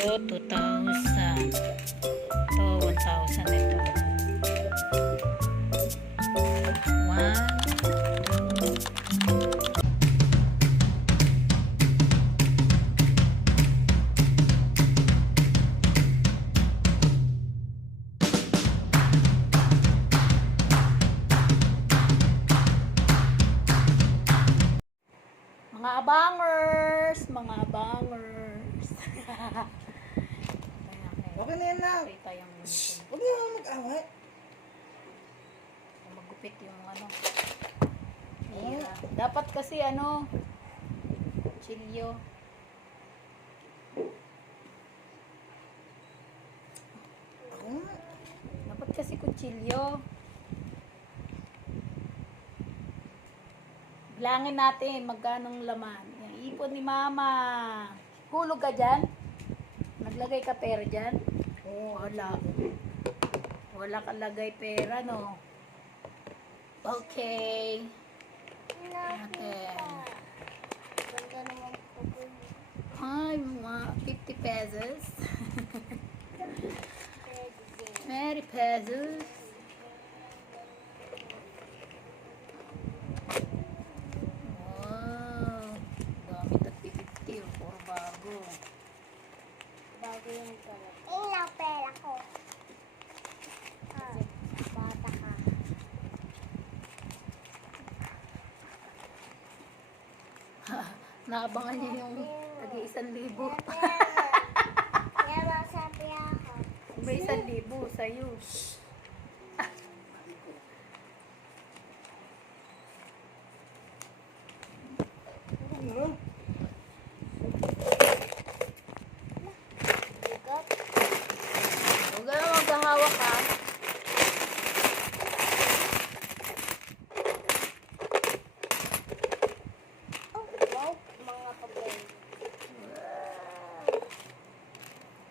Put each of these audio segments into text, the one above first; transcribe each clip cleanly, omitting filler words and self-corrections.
Ito, 2,000. Ito, 1,000 ito. 1, 2. Mga abangers! Mga abangers! Okay na yan lang. Kita yung Huwag niyo mag-away. magupit yung ano. Yeah. Dapat kasi ano, chilyo. Ako nga. Dapat kasi kutsilyo. Bilangin natin magkanong laman. Yan, ipon ni mama. Hulog ka dyan? Naglagay ka pera dyan? Wala. Wala ka lagay pera, no? Okay. Natin. Ay, mga 50 pesos. 20 pesos. Wow. Dami tag-50. Puro bago. Bago yung talaga. Ilang pera ko. Bata ka. Naabangan niyo yung tag-1,000. Kaya masabi ako. May 1,000 sa'yo. Ano? Bigot. Huwag ka na maghahawak, ha? Oh, wow. Mga papel.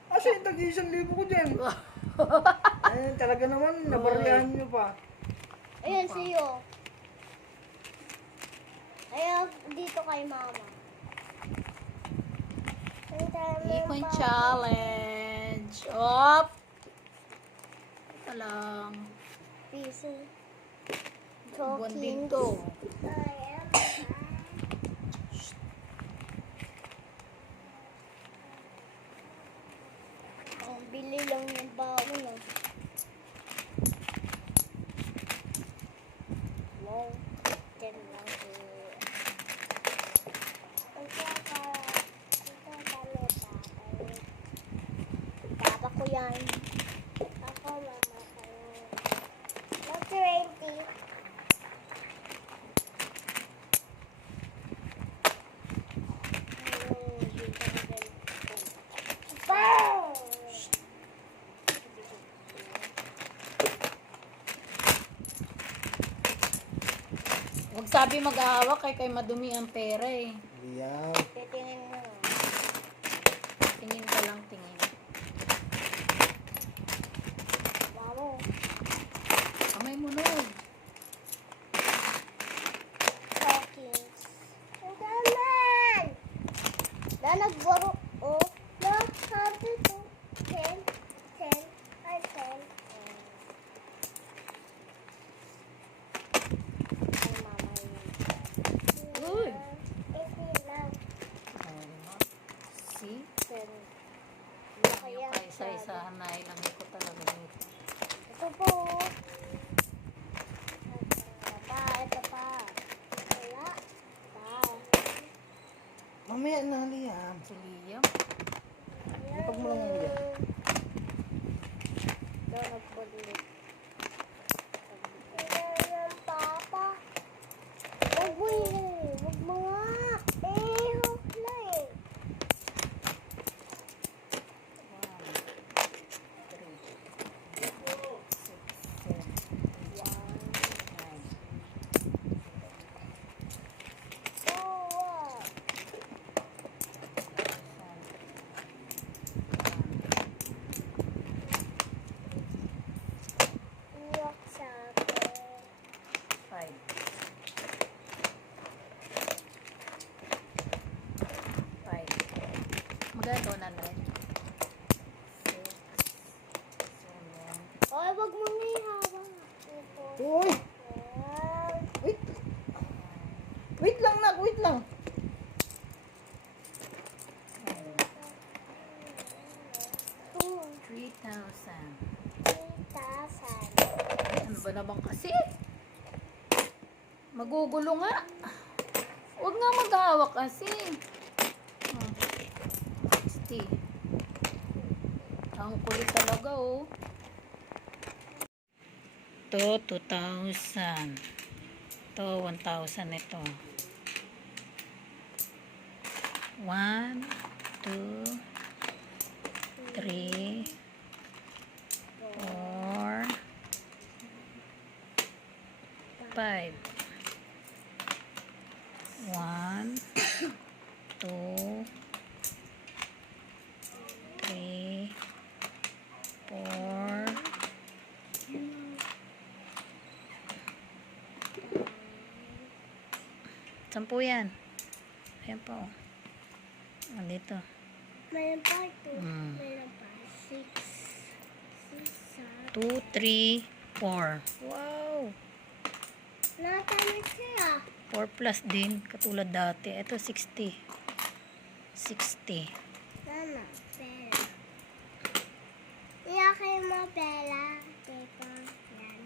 Asa yung tag-1,000 ko dyan? Ayun, talaga naman, nabaryahan niyo pa. Ayan, sa'yo. Ayan, dito kay mama. Ipon challenge. Op! Ito lang. Piso. Buwan din to. Ang bili lang ng baon. Wow. Yan lang. Papa ko yan. Ako, mama ko. Mag 20. Wow! Huwag sabi mag-ahawak kay madumi ang pera eh. Yan. Titingin mo. Tingin ka lang, tingin. Wow. Kamay mo nun. Stockings. Ang naman! Na nagbaro. Oh, na sabi ko. 10, 10, ay 10. Ay, mama yun. Uy! 80 lang. See? 10. Yung kaisa-isahan na ilang ko talaga dito. Ito po. Ito pa. Wala. Pa. Mamaya na, Liam. Si Liam. Ipag mo lang yan dyan. Daw nagbulit. Ayan, papa. Huwag mo yun. Huwag mo nga. Huwag na eh. 100. lang na, wait lang. Two, 3,000. 3,000. Ano ba naman kasi? Magugulo nga. Huwag nga maghawak kasi. Oh, 60. Ang kulit talaga oh. Ito, 2,000. Ito, 1,000 ito. 1, 2, 3, 4, 5. 1, 2, 3, 4, 10 yan. Ayan po. Andito. Mayroon pa ito. Mm. Mayroon pa. 6. 2, 6, 3, 4. Wow! Natamit siya. 4 plus din. Katulad dati. Ito 60. 60. Mama, pera. Iyak kayo mo pera. Teka, yan.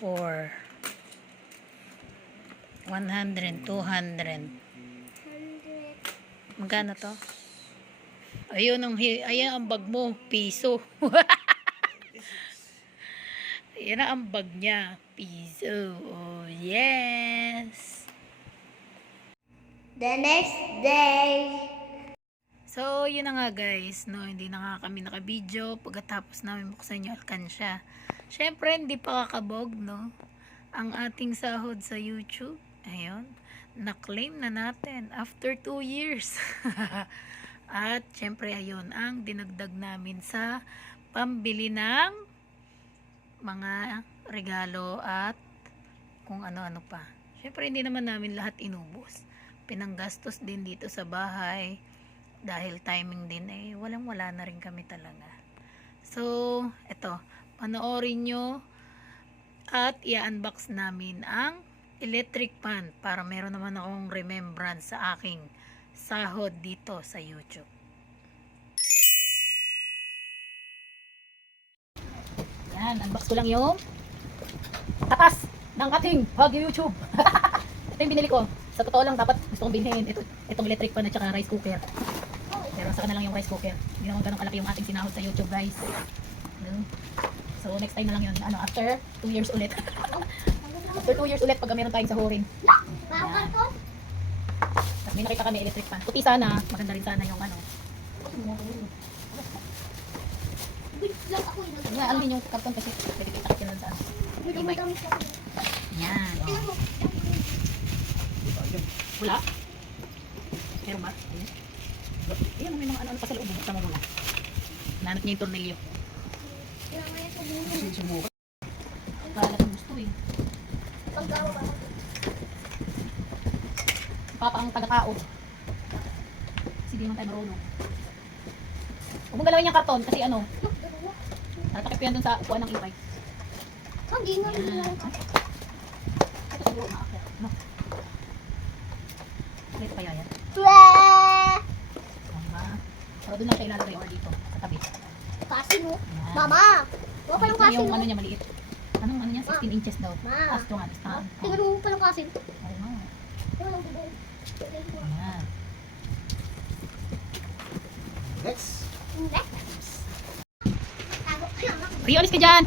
4. 100, 200. 100. Magkano to? Ayun ang bag mo, piso. Ayan ang bag niya, piso. Oh, yes. The next day. So, yun na nga guys, no, hindi na nga kami naka-video pagkatapos namin buksan yung alkansya. Syempre, hindi pa kakabog, no, ang ating sahod sa YouTube. Ayun, na-claim na natin after 2 years. At syempre, ayun, ang dinagdag namin sa pambili ng mga regalo at kung ano-ano pa. Syempre, hindi naman namin lahat inubos. Pinanggastos din dito sa bahay. Dahil timing din walang-wala na rin kami talaga. So, eto, panoorin nyo at i-unbox namin ang electric pan para meron naman akong remembrance sa aking sahod dito sa YouTube. Yan, unbox ko lang yung tatas ng ating pag-YouTube. Ito yung binili ko. Sa totoo lang, dapat gusto kong bilhin itong electric pan at saka rice cooker. Pero saka na lang yung rice cooker. Hindi naman ganun kalaki yung ating sinahod sa YouTube, guys. So, next time na lang yun. After 2 years ulit. After 2 years ulit, pag meron tayong sahurin. Bakal ko? Tapos may nakita kami electric fan. Puti sana. Maganda rin sana yung Biglang ako yung Nga, alam yung karton kasi pwede kita yun sa Yan. Oh. Wala? Meron ba? Ayan, may mga ano pa sa loob. Buksan mo muna. Nanat niya yung tornilyo. Sumuka. Kala kong gusto eh. Paggawa ba? Papa ang taga-tao. Kasi di naman tayo marunong. Huwag mong galawin yung karton kasi tatakip yan dun sa upuan ng ipay. Hindi nga. Ito siguro umaakit. Ano? Ito kaya yan. Pero doon lang siya ilalagay or dito sa tabi. Kasi mo. Yan. Mama! Huwag pa yung Ito kasi yung mo. niya maliit. Anong niya? 16 inches daw. Ma. Astungan. Tingnan mo pa yung kasi. Ano? Tingnan mo bubong. Yan. Next. Ay, alis ka dyan!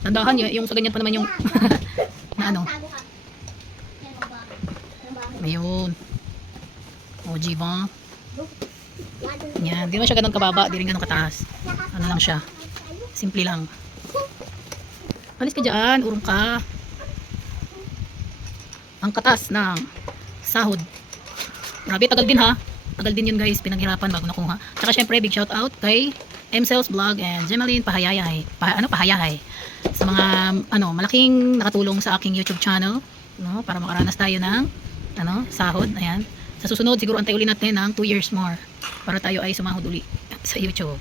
Tandahan yung sa ganyan pa naman yung na ano. Ayun. O, Jiva. Yan. Di naman siya ganun kababa. Di rin ganun kataas. Ano lang siya. Simple lang. Alis ka dyan. Urong ka. Ang katas ng sahod. Grabe, tagal din ha. Tagal din yun guys. Pinaghirapan bago nakuha. Tsaka syempre, big shout out kay MCELS Vlog and Gemaline Pahayayay. Pahayayay. Sa mga malaking nakatulong sa aking YouTube channel, no, para makaranas tayo ng sahod. Ayan. Sa susunod siguro antay uli natin ng 2 years more para tayo ay sumahod uli sa YouTube.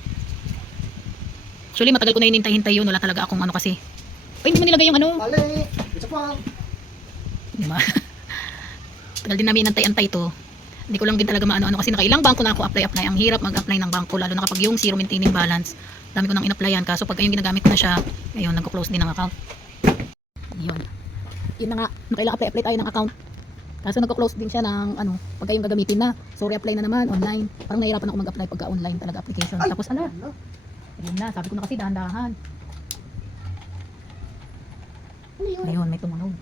Actually, matagal ko na hinintay-hintay yun. Wala talaga akong ano kasi. Ay, hindi mo nilagay yung ano. Mali. Isa pa. Di ba? Tagal din namin inantay-antay to. Hindi ko lang din talaga maano-ano kasi nakailang bangko na ako apply. Ang hirap mag-apply ng bangko lalo na kapag yung zero maintaining balance. Dami ko nang in-applyan kaso pag yung ginagamit ko na siya, ayun, nagko-close din ang account. Yun. Yun na nga, apply tayo ng account. Kaso nagko-close din siya ng ano, pag yung gagamitin na. So re-apply na naman online. Parang nahirapan ako mag-apply pagka online talaga application. Tapos ala. Ayun na, sabi ko na kasi dahan-dahan. Ayun, may tumunog.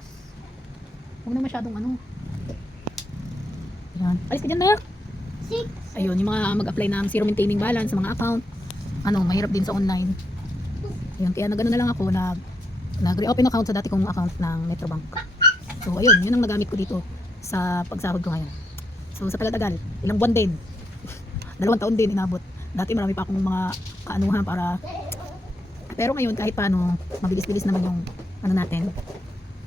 Huwag na masyadong ano. Ayan. Alis ka dyan na. 6. Ayun, yung mga mag-apply ng zero maintaining balance sa mga account. Ano, mahirap din sa online. Ayun, kaya nagano na lang ako, nag-reopen account sa dati kong account ng Metrobank. So, ayun, yun ang nagamit ko dito sa pagsahod ko ngayon. So, sa tagal-tagal, ilang buwan din. 2 taon din inabot. Dati marami pa akong mga kaanuhan para... Pero ngayon, kahit paano, mabilis-bilis naman yung ano natin,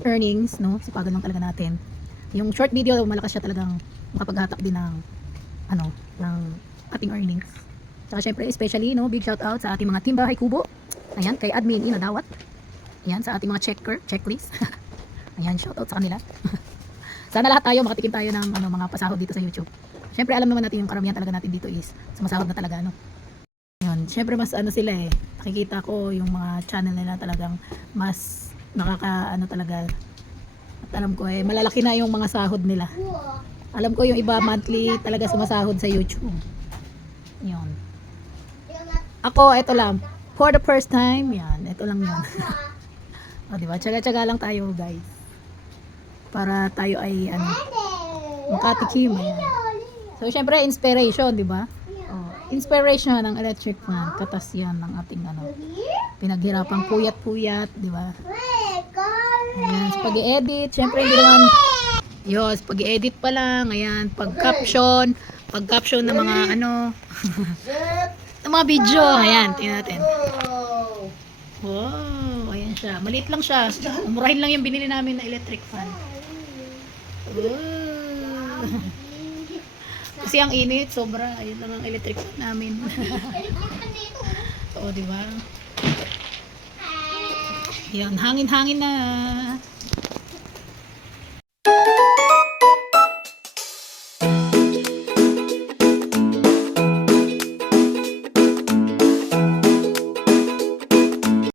earnings, no? Sipagan lang talaga natin. Yung short video, malakas siya talagang makapaghatak din ng ano, ng ating earnings. Saka syempre, especially, no, big shout out sa ating mga Team Bahay Kubo. Ayan, kay Admin Inadawat. Ayan, sa ating mga checklist. Ayan, shout out sa kanila. Sana lahat tayo makatikim tayo ng ano, mga pasahod dito sa YouTube. Syempre, alam naman natin yung karamihan talaga natin dito is sumasahod na talaga, no. Yun, syempre mas ano sila eh. Nakikita ko yung mga channel nila talagang mas nakaka ano talaga. At alam ko eh, malalaki na yung mga sahod nila. Alam ko yung iba monthly talaga sumasahod sa YouTube. Yun. Ako, ito lang. For the first time, yan. Ito lang yun. O, diba? Tsaga-tsaga lang tayo, guys. Para tayo ay, ano, makatikim. Ayan. So, syempre, inspiration, diba? Oh, inspiration ng electric fan. Katas yan ng ating, ano, pinaghirapang puyat-puyat, diba? Ayan, sa pag-i-edit, syempre, hindi naman, yun, pag-i-edit pa lang, ayan, pag-caption ng mga, ano, ng mga video, ayan, tingnan natin. Wow, ayan siya. Maliit lang siya. Umurahin lang yung binili namin na electric fan. Wow. Kasi ang init, sobra. Ayun lang ang electric fan namin. Oo, di ba? Yan, hangin-hangin na.